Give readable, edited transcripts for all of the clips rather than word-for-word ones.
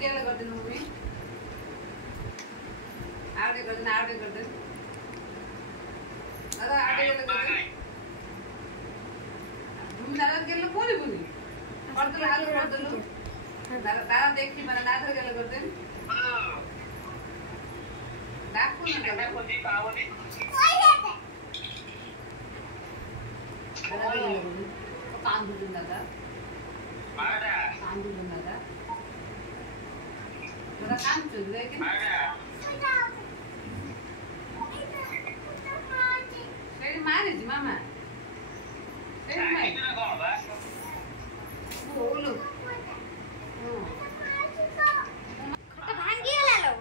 गेला गर्दैन मुभी आउटे गर्दैन अरे आउटे गेला गर्दैन दादा गेला कोनी बुनी पर्दल हाल पर्दल दादा देखि मलाई दादा गेला गर्दैन डाकु न दादा कोनी पावनी काम दुन दादा माडा काम दुन दादा मेरा काम चल रहा है कि माडा सेडी मारे जी मामा सेडी मारे कितना कौन बा बोलो खट्टा भांग गया ले लो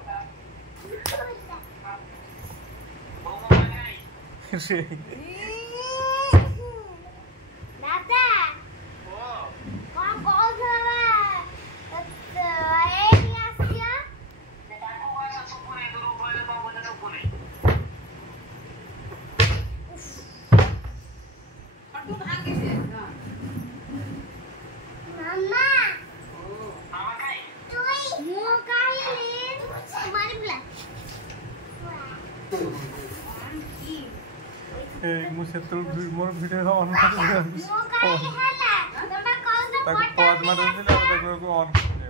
मुझे तो मोर वीडियो ऑन कर दे तक पॉज मार दे ना को ऑन कर दे